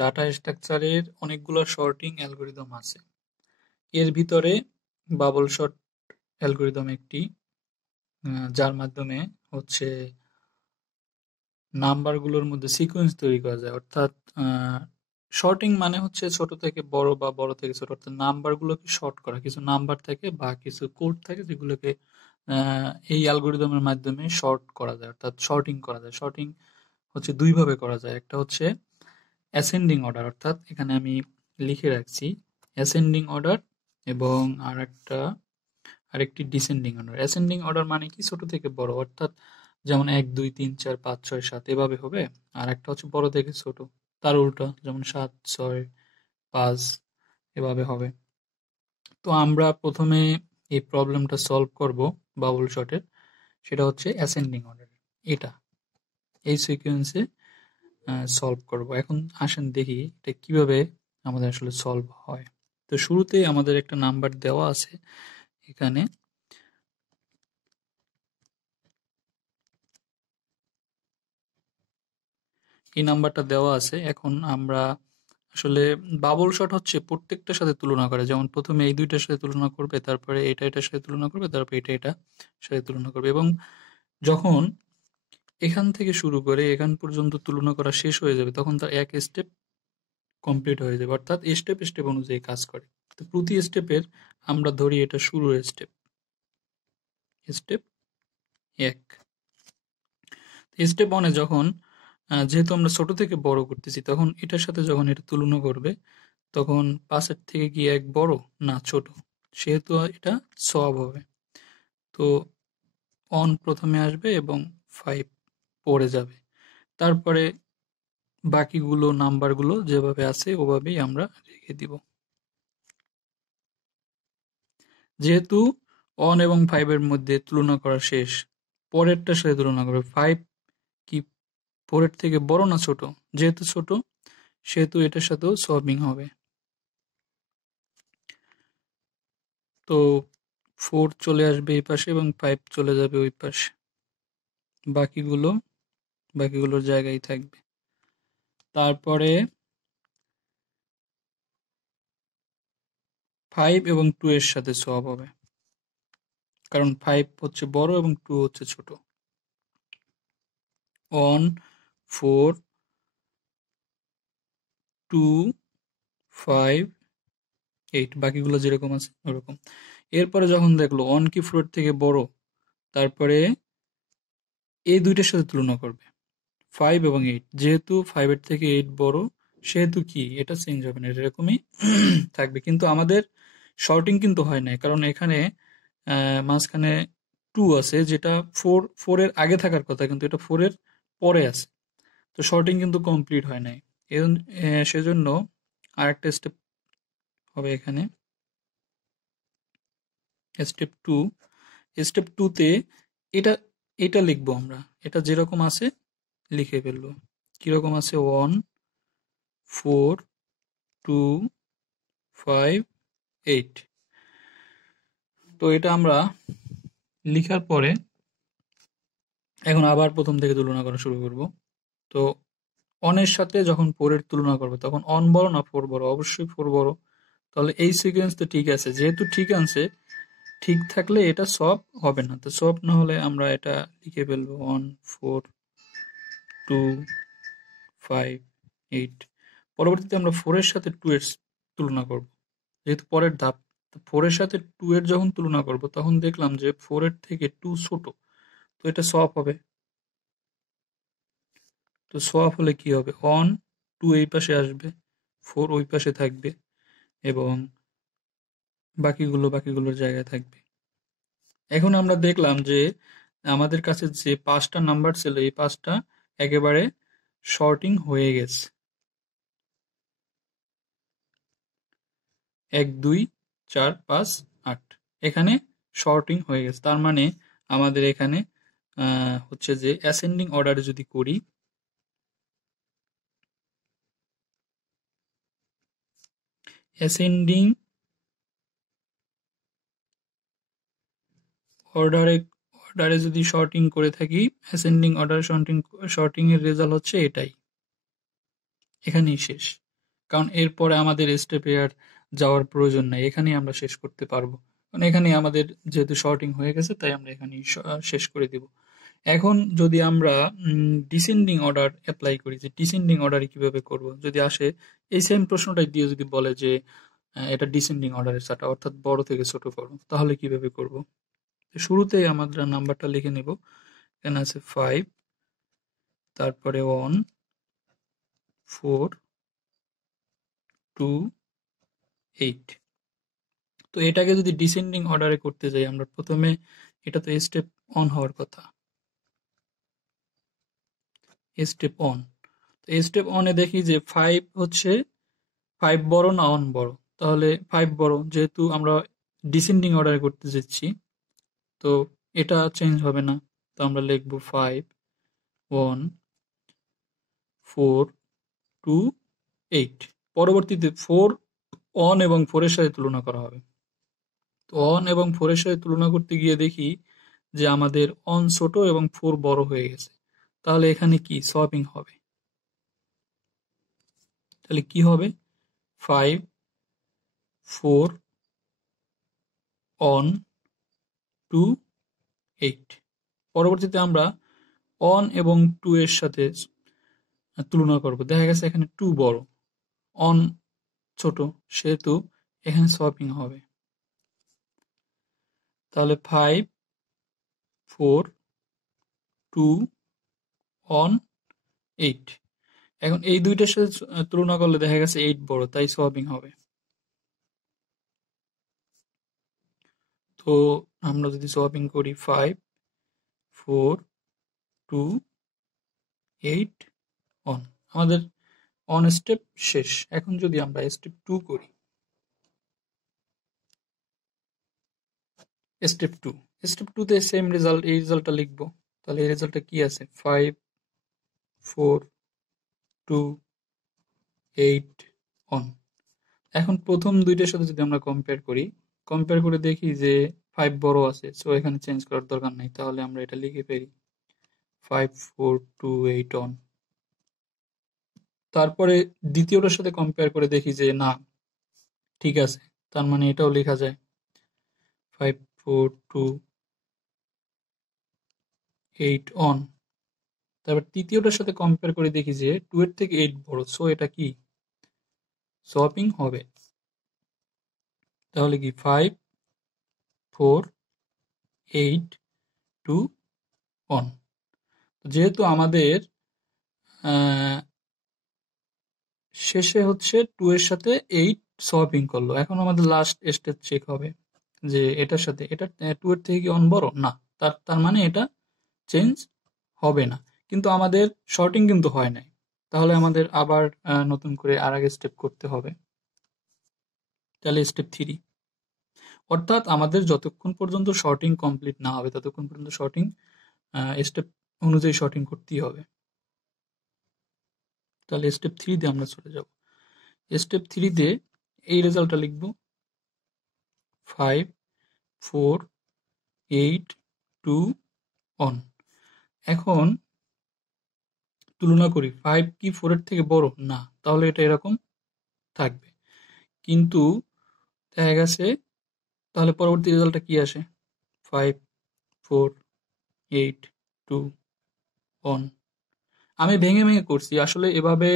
Data স্ট্রাকচারের অনেকগুলো sorting algorithm আছে। এর ভিতরে বাবল শর্ট অ্যালগরিদম একটি, যার মাধ্যমে হচ্ছে নাম্বারগুলোর মধ্যে সিকোয়েন্স তৈরি করা যায়। অর্থাৎ শর্টিং মানে হচ্ছে ছোট থেকে বড় বা বড় থেকে ছোট, অর্থাৎ নাম্বারগুলোকে শর্ট করা। কিছু নাম্বার থাকে বা কিছু কোড থাকে যেগুলোকে এই অ্যালগরিদমের মাধ্যমে শর্ট করা যায়, অর্থাৎ শর্টিং করা যায়। শর্টিং হচ্ছে দুইভাবে করা যায়। একটা হচ্ছে অ্যাসেন্ডিং অর্ডার, অর্থাৎ এখানে আমি লিখে রাখছি অ্যাসেন্ডিং অর্ডার, এবং আরেকটি ডিসেন্ডিং অর্ডার। অ্যাসেন্ডিং অর্ডার মানে কি, ছোট থেকে বড়, অর্থাৎ যেমন 1 2 3 4 5 6 7 এভাবে হবে। আর একটা হচ্ছে বড় থেকে ছোট, তার উল্টো, যেমন 7 6 5 এভাবে হবে। তো আমরা প্রথমে এই প্রবলেমটা সলভ করব বাবল শর্টের, সেটা হচ্ছে অ্যাসেন্ডিং অর্ডার। এটা এই সিকোয়েন্সে সলভ করব। এখন আসেন দেখি এটা কিভাবে আমাদের আসলে সলভ হয়। তো শুরুতে আমাদের একটা নাম্বার দেওয়া আছে এখানে, এই নাম্বারটা দেওয়া আছে। এখন আমরা আসলে বাবল শর্ট হচ্ছে প্রত্যেকটার সাথে তুলনা করে, যেমন প্রথমে এই দুইটার সাথে তুলনা করবে, তারপরে এটা এটার সাথে তুলনা করবে, তারপরে এটা এটা সাথে তুলনা করবে, এবং যখন এখান থেকে শুরু করে এখান পর্যন্ত তুলনা করা শেষ হয়ে যাবে তখন তার এক স্টেপ কমপ্লিট হয়ে যাবে, অর্থাৎ স্টেপ স্টেপ অনুযায়ী কাজ করে। তো প্রতি স্টেপের আমরা ধরি এটা শুরুর স্টেপ, স্টেপ 1। স্টেপ 1-এ যখন যেহেতু আমরা ছোট থেকে বড় করতেছি, তখন এটার সাথে যখন এটা তুলনা করবে তখন 5-এর থেকে কি 1 বড় না ছোট, সেহেতু এটা সব হবে। তো 1 প্রথমে আসবে এবং 5 পরে যাবে। তারপরে বাকিগুলো নাম্বারগুলো যেভাবে আছে ওভাবেই আমরা রেখে দিব। যেহেতু 1 এবং 5 এর মধ্যে তুলনা করা শেষ, পরেরটার সাথে তুলনা করবে। 5 কি পরের থেকে বড় না ছোট? যেহেতু ছোট সেহেতু এটার সাথেও সলভিং হবে। তো 4 চলে আসবে এই পাশে এবং 5 চলে যাবে ওই পাশে, বাকিগুলোর জায়গায় থাকবে। তারপরে 5 এবং 2 এর সাথে সোয়াপ হবে, কারণ 5 হচ্ছে বড় এবং 2 হচ্ছে ছোট। 1 4 2 5 8, বাকিগুলো যেরকম আছে ওরকম। এরপরে যখন দেখলো 1 কি 4 এর থেকে বড়, তারপরে এই দুইটার সাথে তুলনা করবে 5 এবং 8। যেহেতু 5 এর থেকে 8 বড় সেহেতু কি এটা চেঞ্জ হবে না, এরকমই থাকবে। কিন্তু আমাদের শর্টিং কিন্তু হয় না, কারণ এখানে মাঝখানে 2 আছে, যেটা 4 এর আগে থাকার কথা, কিন্তু এটা 4 এর পরে আছে। তো শর্টিং কিন্তু কমপ্লিট হয় নাই। সেজন্য আরেকটা স্টেপ হবে এখানে, স্টেপ 2। স্টেপ 2-তে এটা এটা লিখবো আমরা, এটা যেরকম আছে লিখে ফেলবো। কিরকম আছে? 1 4 2 5 8। তো এটা আমরা লিখার পরে এখন আবার প্রথম থেকে তুলনা করা শুরু করব। তো 1 এর সাথে যখন 4 এর তুলনা করবো তখন 1 বড় না 4 বড়? অবশ্যই 4 বড়। তাহলে এই সিকোয়েন্স তো ঠিক আছে। যেহেতু ঠিক আছে, ঠিক থাকলে এটা সব হবে না। তো সব না হলে আমরা এটা লিখে ফেলবো 1 4 2 5 8। পরবর্তীতে আমরা 4 এর সাথে 2 এর তুলনা করব, যেহেতু পরের ধাপ। 4 এর সাথে 2 এর যখন তুলনা করব তখন দেখলাম যে 4 এর থেকে 2 ছোট, তো এটা সোয়াপ হবে। তো সোয়াপ হলে কি হবে? 1 2 এই পাশে আসবে, 4 ওই পাশে থাকবে, এবং বাকিগুলোর জায়গায় থাকবে। এখন আমরা দেখলাম যে আমাদের কাছে যে 5টা নাম্বার ছিল, এই 5টা একেবারে শর্টিং হয়ে গেছে। 1 2 4 5 8 এখানে শর্টিং হয়ে গেছে। তার মানে আমাদের এখানে হচ্ছে যে অ্যাসেন্ডিং অর্ডারে যদি করি, অ্যাসেন্ডিং অর্ডারে যদি শর্টিং করে থাকি, অ্যাসেন্ডিং অর্ডারে শর্টিং এর রেজাল্ট হচ্ছে এটাই, এখানেই শেষ। কারণ এরপরে আমাদের স্টেপে আর যাওয়ার প্রয়োজন নাই, এখানেই আমরা শেষ করতে পারবো। কারণ এখানেই আমাদের যেহেতু শর্টিং হয়ে গেছে, তাই আমরা এখানেই শেষ করে দিব। এখন যদি আমরা ডিসেন্ডিং অর্ডার অ্যাপ্লাই করি, যে ডিসেন্ডিং অর্ডারে কিভাবে করব, যদি আসে এই সেম প্রশ্নটাই দিয়ে যদি বলে যে এটা ডিসেন্ডিং অর্ডারের চার্ট, অর্থাৎ বড় থেকে ছোট করো, তাহলে কিভাবে করব? শুরুতেই আমরা নাম্বারটা লিখে নেব। এখানে আছে 5, তারপরে 1, 4, 2, 8। তো এটাকে যদি ডিসেন্ডিং অর্ডারে করতে যাই আমরা, প্রথমে এটা তো স্টেপ অন হওয়ার কথা, স্টেপ অন। তো স্টেপ অনে দেখি যে 5 হচ্ছে 5 বড় না 1 বড়, তাহলে 5 বড়, যেহেতু আমরা ডিসেন্ডিং অর্ডারে করতে যাচ্ছি, তো এটা চেঞ্জ হবে না। তো আমরা লিখব 5, 1, 4, 2, 8। পরবর্তীতে 4 1 এবং 4 এর সাথে তুলনা করা হবে। তো 1 এবং 4 এর সাথে তুলনা করতে গিয়ে দেখি যে আমাদের 1 ছোট এবং 4 বড় হয়ে গেছে। তাহলে এখানে কি সোয়াপিং হবে? তাহলে কি হবে? 5, 4, 1, 2, 8। পরবর্তীতে আমরা 1 এবং 2 এর সাথে তুলনা করব। দেখা গেছে এখানে 2 বড়, 1 ছোট, সেহেতু এখানে সোয়াপিং হবে। তাহলে 5, 4, 2, 1, 8। এখন এই দুইটার সাথে তুলনা করলে দেখা গেছে 8 বড়, তাই সোয়াপিং হবে। তো আমরা যদি সোয়াপিং করি 5, 4, 2, 8, 1, আমাদের অন স্টেপ শেষ। এখন যদি আমরা স্টেপ 2 করি, স্টেপ 2, স্টেপ 2 তে সেম রেজাল্ট, এই রেজাল্টটা লিখবো। তাহলে এই রেজাল্টটা কি আছে? 5, 4, 2, 8, 1। এখন প্রথম দুইটার সাথে যদি আমরা কম্পেয়ার করে দেখি যে 5 বড় আছে, সো এখানে চেঞ্জ করার দরকার নাই, তাহলে আমরা এটা লিখে ফেলি 5, 4, 2, 8, 1। তারপরে দ্বিতীয়টার সাথে কম্পেয়ার করে দেখি যে না, ঠিক আছে, তার মানে এটাও লেখা যায় 5, 4, 2, 8, 1। তারপর তৃতীয়টার সাথে কম্পেয়ার করে দেখি যে 2 এর থেকে 8 বড়, সো এটা কি সোয়াপিং হবে। তাহলে কি 5, 4, 8, 2, 1। যেহেতু আমাদের শেষে হচ্ছে 2 এর সাথে 8 সোয়াপিং করলো, এখন আমাদের লাস্ট স্টেপ চেক হবে যে এটার সাথে এটা 2 এর থেকে কি 1 বড় না, তার মানে এটা চেঞ্জ হবে না। কিন্তু আমাদের শর্টিং কিন্তু হয় নাই, তাহলে আমাদের আবার নতুন করে আর আগে স্টেপ করতে হবে। তাহলে স্টেপ 3, অর্থাৎ আমাদের যতক্ষণ পর্যন্ত শর্টিং কমপ্লিট না হবে ততক্ষণ পর্যন্ত শর্টিং স্টেপ অনুযায়ী শর্টিং করতেই হবে। তাহলে স্টেপ 3 তে আমরা চলে যাব। স্টেপ 3 তে এই রেজাল্টটা লিখব 5, 4, 8, 2, 1। এখন তুলনা করি, 5 কি 4 এর থেকে বড় না, তাহলে এটা এরকম থাকবে। কিন্তু দেখা গেছে, তাহলে পরবর্তী রেজাল্টটা কি আসে? 5, 4, 8, 2, 1। আমি ভেঙে ভেঙে করছি আসলে, এভাবে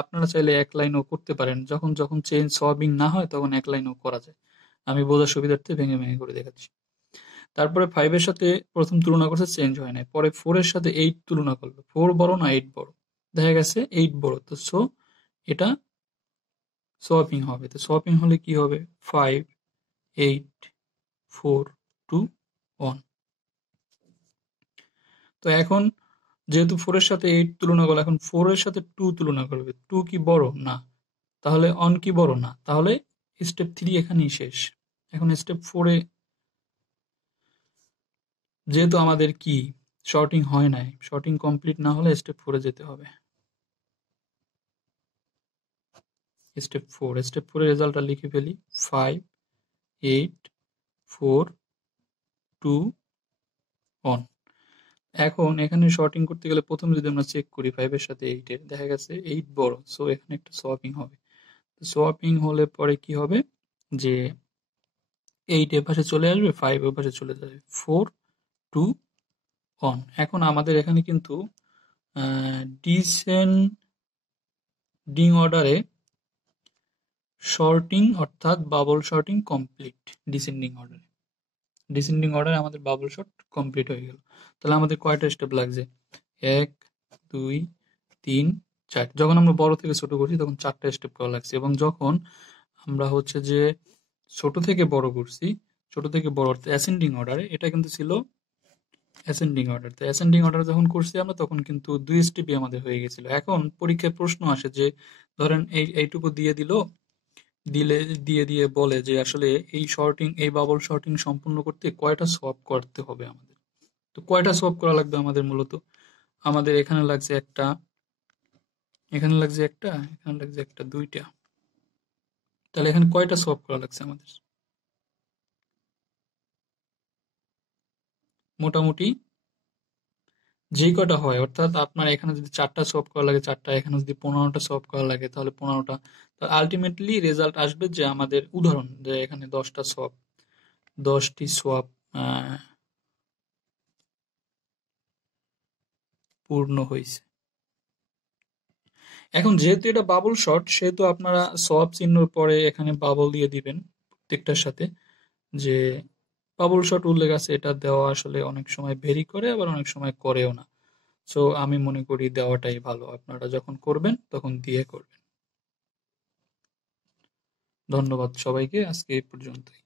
আপনারা চাইলে এক লাইনও করতে পারেন। যখন যখন চেইন সলভিং না হয় তখন এক লাইনও করা যায়। আমি বোঝার সুবিধার্থে ভেঙে ভেঙে করে দেখাচ্ছি। তারপরে 5 এর সাথে প্রথম তুলনা করছে, চেঞ্জ হয় নাই। পরে 4 এর সাথে 8 তুলনা করলো, 4 বড় না 8 বড়, দেখা গেছে 8 বড়, তো সো এটা সোয়াপিং হবে। তো সোয়াপিং হলে কি হবে? 5, 8, 4, 2, 1। তো এখন যেহেতু 4 এর সাথে 8 তুলনা করলো, এখন 4 এর সাথে 2 তুলনা করবে। 2 কি বড় না, তাহলে 1 কি বড় না, তাহলে স্টেপ 3 এখানেই শেষ। এখন স্টেপ 4 এ যেহেতু আমাদের কি শর্টিং হয় নাই, শর্টিং কমপ্লিট না হলে স্টেপ 4 এ যেতে হবে। স্টেপ 4 এর রেজাল্টটা লিখে ফেলি 5, 8, 4, 2, 1। এখন এখানে শর্টিং করতে গেলে প্রথম যদি আমরা চেক করি 5 এর সাথে 8 এর, দেখা গেছে 8 বড়, সো এখানে একটা সোয়াপিং হবে। সোয়াপিং হলে পরে কি হবে যে 8 এর পাশে চলে আসবে, 5 এর পাশে চলে যাবে, 4 2 1। এখন আমাদের এখানে কিন্তু ডিসেন্ডিং অর্ডারে শর্টিং অর্থাৎ বাবল শর্টিং কমপ্লিট। ডিসেন্ডিং অর্ডারে আমাদের বাবল শর্ট কমপ্লিট হয়ে গেল। তাহলে আমাদের কয়টা স্টেপ লাগছে? 1 2 3 4। যখন আমরা বড় থেকে ছোট করছি তখন 4টা স্টেপ করা লাগছে, এবং যখন আমরা হচ্ছে যে ছোট থেকে বড় করছি, ছোট থেকে বড় অর্থাৎ অ্যাসেন্ডিং অর্ডারে, এটা কিন্তু ছিল অ্যাসেন্ডিং অর্ডার। তো অ্যাসেন্ডিং অর্ডার যখন করছি আমরা তখন কিন্তু 2 স্টেপই আমাদের হয়ে গেছিল। এখন পরীক্ষায় প্রশ্ন আসে যে ধরেন এইটুকু দিয়ে বলে যে আসলে এই বাবল শর্টিং সম্পূর্ণ করতে কয়টা সোয়াপ করতে হবে আমাদের। তো কয়টা সোয়াপ করা লাগবে আমাদের? মূলত আমাদের এখানে লাগছে একটা, এখানে লাগছে একটা, এখানে লাগছে একটা, 2টা। তাহলে এখানে কয়টা সোয়াপ করা লাগছে আমাদের? মোটামুটি যেই কটা হয়, অর্থাৎ আপনার এখানে যদি 4টা সোয়াপ করা লাগে 4টা, এখানে যদি 15টা সোয়াপ করা লাগে তাহলে 15টা। তো আলটিমেটলি রেজাল্ট আসবে যে আমাদের উদাহরণ যে এখানে 10টি সোয়াপ পূর্ণ হয়েছে। এখন যেহেতু এটা বাবল শট, সেহেতু আপনারা সোয়াপ চিহ্নর পরে এখানে বাবল দিয়ে দিবেন প্রত্যেকটার সাথে। যে বাবল শট উল্লেখ আছে, এটা দেওয়া আসলে অনেক সময় ভেরি করে, আবার অনেক সময় করেও না। সো আমি মনে করি দেওয়াটাই ভালো, আপনারা যখন করবেন তখন দিয়ে করবেন। ধন্যবাদ সবাইকে, আজকে এই পর্যন্তই।